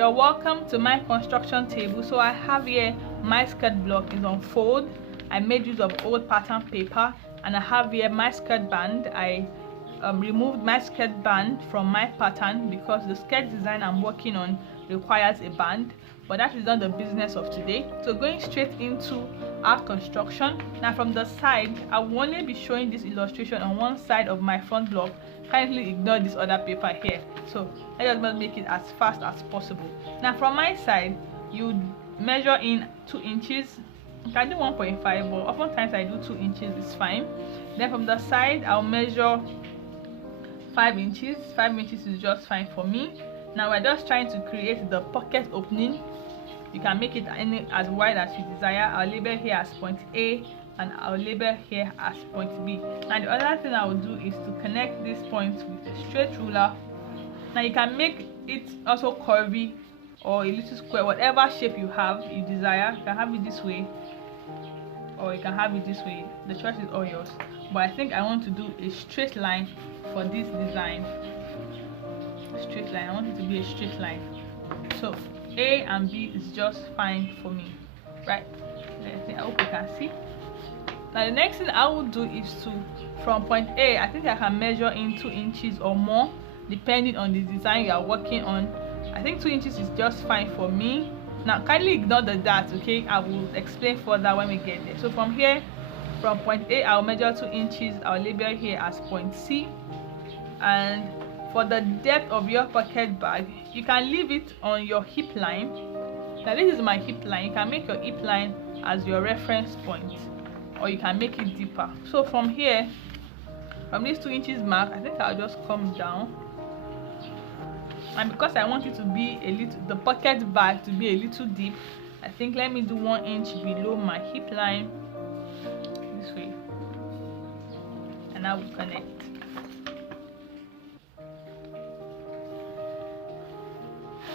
You're welcome to my construction table. So I have here my skirt block is on fold. I made use of old pattern paper, and I have here my skirt band. I removed my skirt band from my pattern because the skirt design I'm working on requires a band, but that is not the business of today. So going straight into our construction. Now from the side, I will only be showing this illustration on one side of my front block. Kindly ignore this other paper here. So let us make it as fast as possible. Now from my side, you measure in 2 inches. You can do 1.5, but oftentimes I do 2 inches, it's fine. Then from the side, I'll measure 5 inches. 5 inches is just fine for me. Now we're just trying to create the pocket opening. You can make it as wide as you desire. I'll label here as point A, and I'll label here as point B. And the other thing I will do is to connect these points with a straight ruler. Now you can make it also curvy or a little square, whatever shape you desire. You can have it this way or you can have it this way. The choice is all yours, but I think I want to do a straight line for this design. Straight line. I want it to be a straight line. So A and B is just fine for me, right? I hope you can see. Now the next thing I will do is to, from point A, I think I can measure in 2 inches or more depending on the design you are working on. I think 2 inches is just fine for me. Now kindly ignore the dots, okay? I will explain further when we get there. So from here, from point A, I'll measure 2 inches. I'll label here as point C. And for the depth of your pocket bag, you can leave it on your hip line. Now this is my hip line. You can make your hip line as your reference point, or you can make it deeper. So from here, from this 2 inches mark, I think I'll just come down. And because I want it to be a little, the pocket bag to be a little deep, I think let me do 1 inch below my hip line this way, and I will connect.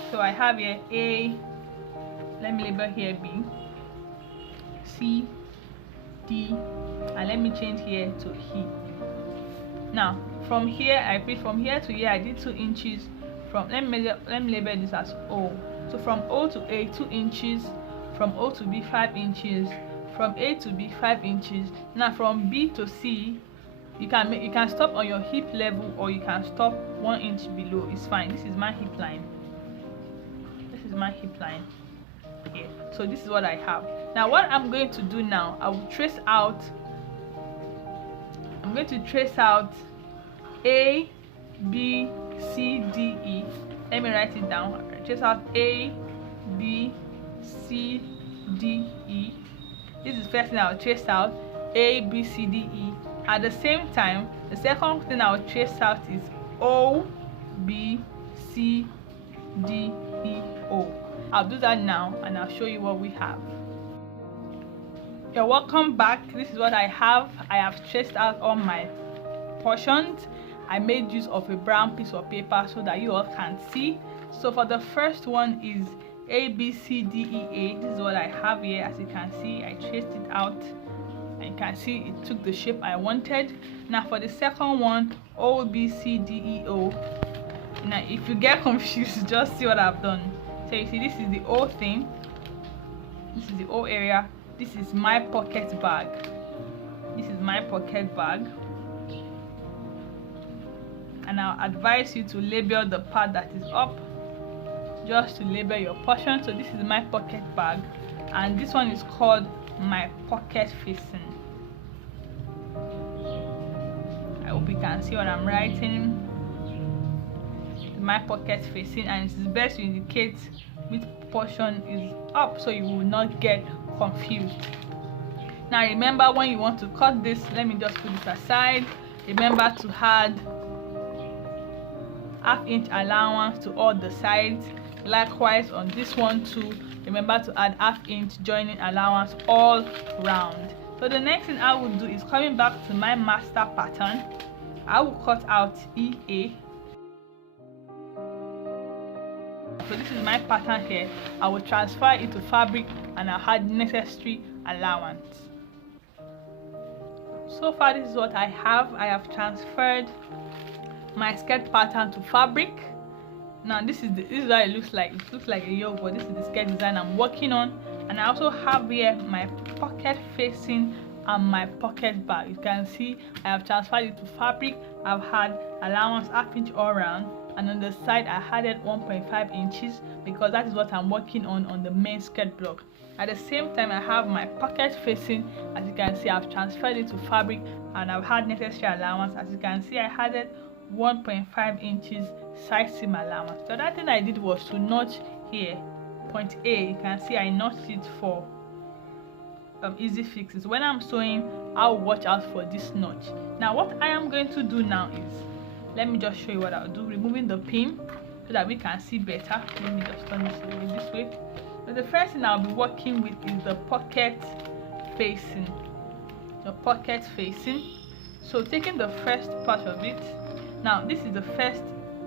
So I have here A, let me label here B, C, D, and let me change here to E. Now from here, from here to here I did 2 inches. From let me label this as O. So from O to A 2 inches, from O to B 5 inches, from A to B 5 inches. Now from B to C, you can stop on your hip level or you can stop 1 inch below. It's fine. This is my hip line. This is my hip line here. So this is what I have. Now what I'm going to do now, I will trace out. I'm going to trace out A, B, C, D, E. Let me write it down. Trace out A, B, C, D, E. This is the first thing I'll trace out. A, B, C, D, E. At the same time, the second thing I'll trace out is O, B, C, D, E, O. I'll do that now and I'll show you what we have. You're welcome back. This is what I have. I have traced out all my portions. I made use of a brown piece of paper so that you all can see. So for the first one is A, B, C, D, E, A. This is what I have here. As you can see, I traced it out and you can see it took the shape I wanted. Now for the second one, O, B, C, D, E, O. Now if you get confused, just see what I've done. So you see, this is the O thing. This is the O area. This is my pocket bag. This is my pocket bag. And I'll advise you to label the part that is up, just to label your portion. So this is my pocket bag, and this one is called my pocket facing. I hope you can see what I'm writing. My pocket facing, and it's best to indicate which portion is up so you will not get confused. Now remember, when you want to cut this, let me just put this aside. Remember to add ½ inch allowance to all the sides. Likewise on this one too, remember to add ½ inch joining allowance all round. So the next thing I will do is, coming back to my master pattern, I will cut out EA. So this is my pattern here. I will transfer it to fabric and I'll add necessary allowance. So far this is what I have. I have transferred my skirt pattern to fabric. Now this is what it looks like. It looks like a yoke, but this is the skirt design I'm working on. And I also have here my pocket facing and my pocket bag. You can see I have transferred it to fabric. I've had allowance 1/2 inch all around, and on the side I added 1.5 inches because that is what I'm working on the main skirt block. At the same time, I have my pocket facing. As you can see, I've transferred it to fabric and I've had necessary allowance. As you can see, I added 1.5 inches side seam allowance. The other thing I did was to notch here point A. You can see I notched it for easy fixes. When I'm sewing, I'll watch out for this notch. Now what I am going to do now is, let me just show you what I'll do, removing the pin so that we can see better. Let me just turn this way. So the first thing I'll be working with is the pocket facing. So taking the first part of it. Now this is the first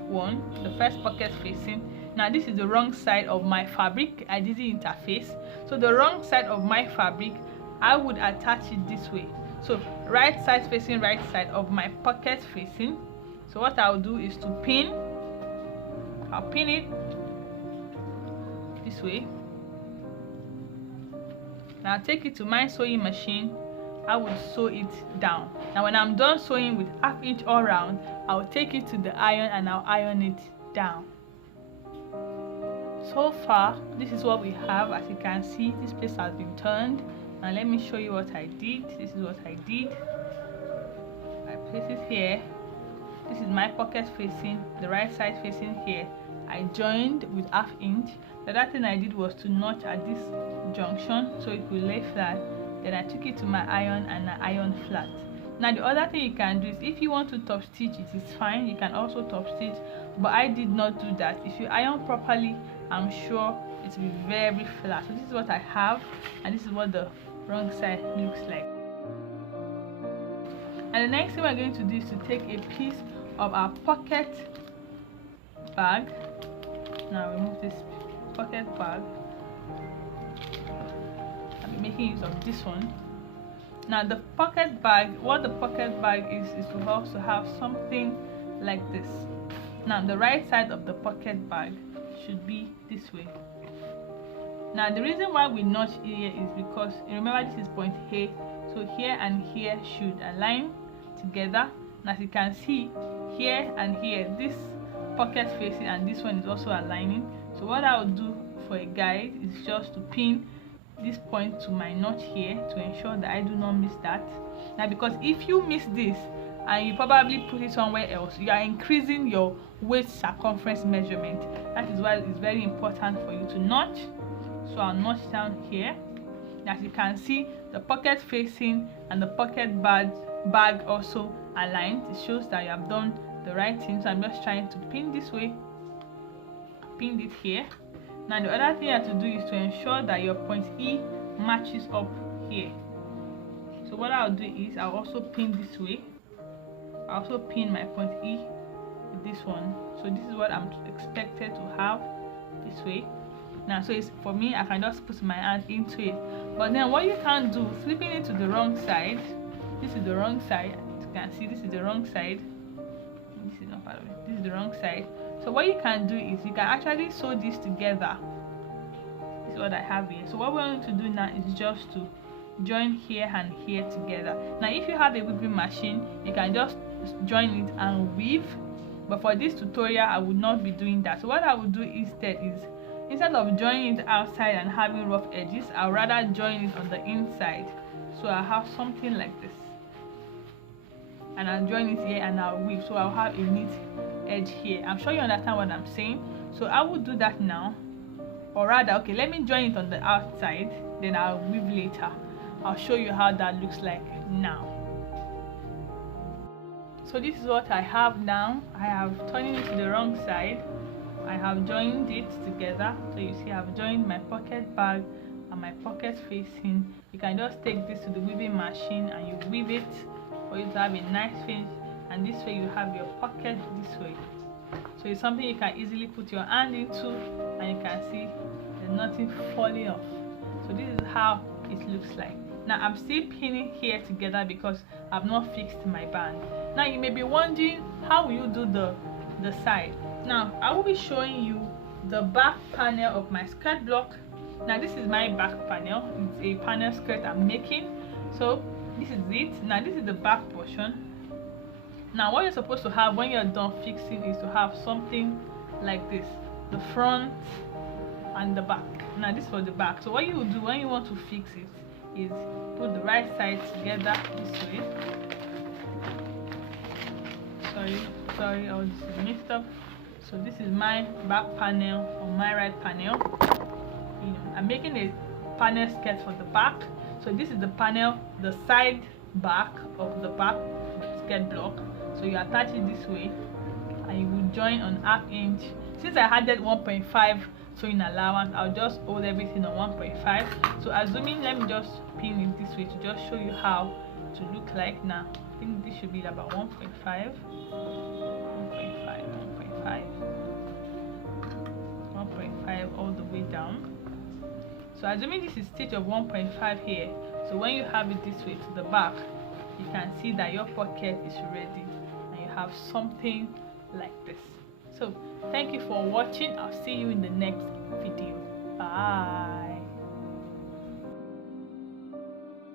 one, the first pocket facing. Now this is the wrong side of my fabric. I didn't interface. So the wrong side of my fabric, I would attach it this way. So right side facing right side of my pocket facing. So what I'll do is to pin. I'll pin it this way. Now I'll take it to my sewing machine. I will sew it down. Now when I'm done sewing with 1/2 inch all round, I'll take it to the iron and I'll iron it down. So far, this is what we have. As you can see, this place has been turned. Now let me show you what I did. This is what I did. I place it here. This is my pocket facing, the right side facing here. I joined with 1/2 inch. The other thing I did was to notch at this junction so it will lay flat. Then I took it to my iron and I ironed flat. Now the other thing you can do is, if you want to top stitch, it is fine. You can also top stitch, but I did not do that. If you iron properly, I'm sure it will be very flat. So this is what I have, and this is what the wrong side looks like. And the next thing we're going to do is to take a piece of our pocket bag. Now remove this pocket bag. I'll be making use of this one. Now the pocket bag, what the pocket bag is to also have something like this. Now the right side of the pocket bag should be this way. Now the reason why we notch here is because, remember, this is point A, so here and here should align together. And as you can see, here and here, this pocket facing and this one is also aligning. So what I'll do for a guide is just to pin this point to my notch here to ensure that I do not miss that. Now because if you miss this and you probably put it somewhere else, you are increasing your waist circumference measurement. That is why it's very important for you to notch. So I'll notch down here. As you can see, the pocket facing and the pocket bag also aligned. It shows that you have done the right thing. So I'm just trying to pin this way. Pinned it here. Now the other thing you have to do is to ensure that your point E matches up here. So what I'll do is I'll also pin this way. I'll also pin my point E with this one. So this is what I'm expected to have this way. Now so it's for me, I can just put my hand into it. But then what you can't do, flipping it to the wrong side. This is the wrong side. As you can see, this is the wrong side. This is not part of it. This is the wrong side. So what you can do is you can actually sew this together. This is what I have here. So what we're going to do now is just to join here and here together. Now if you have a weaving machine, you can just join it and weave. But for this tutorial, I would not be doing that. So what I would do instead is, instead of joining it outside and having rough edges, I'll rather join it on the inside. So I have something like this. And I'll join it here and I'll weave. So I'll have a neat edge here. I'm sure you understand what I'm saying. So I will do that now. Or rather, okay, let me join it on the outside, then I'll weave later. I'll show you how that looks like now. So this is what I have now. I have turned it to the wrong side. I have joined it together. So you see I've joined my pocket bag and my pocket facing. You can just take this to the weaving machine and you weave it for you to have a nice finish. And this way you have your pocket this way. So it's something you can easily put your hand into and you can see there's nothing falling off. So this is how it looks like. Now I'm still pinning here together because I've not fixed my band. Now you may be wondering, how will you do the side? Now I will be showing you the back panel of my skirt block. Now this is my back panel. It's a panel skirt I'm making. So this is it. Now this is the back portion. Now what you're supposed to have when you're done fixing is to have something like this, the front and the back. Now this is for the back. So what you do when you want to fix it is put the right side together this way. Sorry, all this is mixed up. So this is my back panel on my right panel. I'm making a panel skirt for the back. So this is the panel, the side back of the back skirt block. So you attach it this way and you will join on 1/2 inch. Since I added 1.5 sewing allowance, I'll just hold everything on 1.5. So assuming, let me just pin it this way to just show you how to look like. Now I think this should be about 1.5 all the way down. So assuming this is stitch of 1.5 here, so when you have it this way to the back, you can see that your pocket is ready and you have something like this. So thank you for watching. I'll see you in the next video. Bye.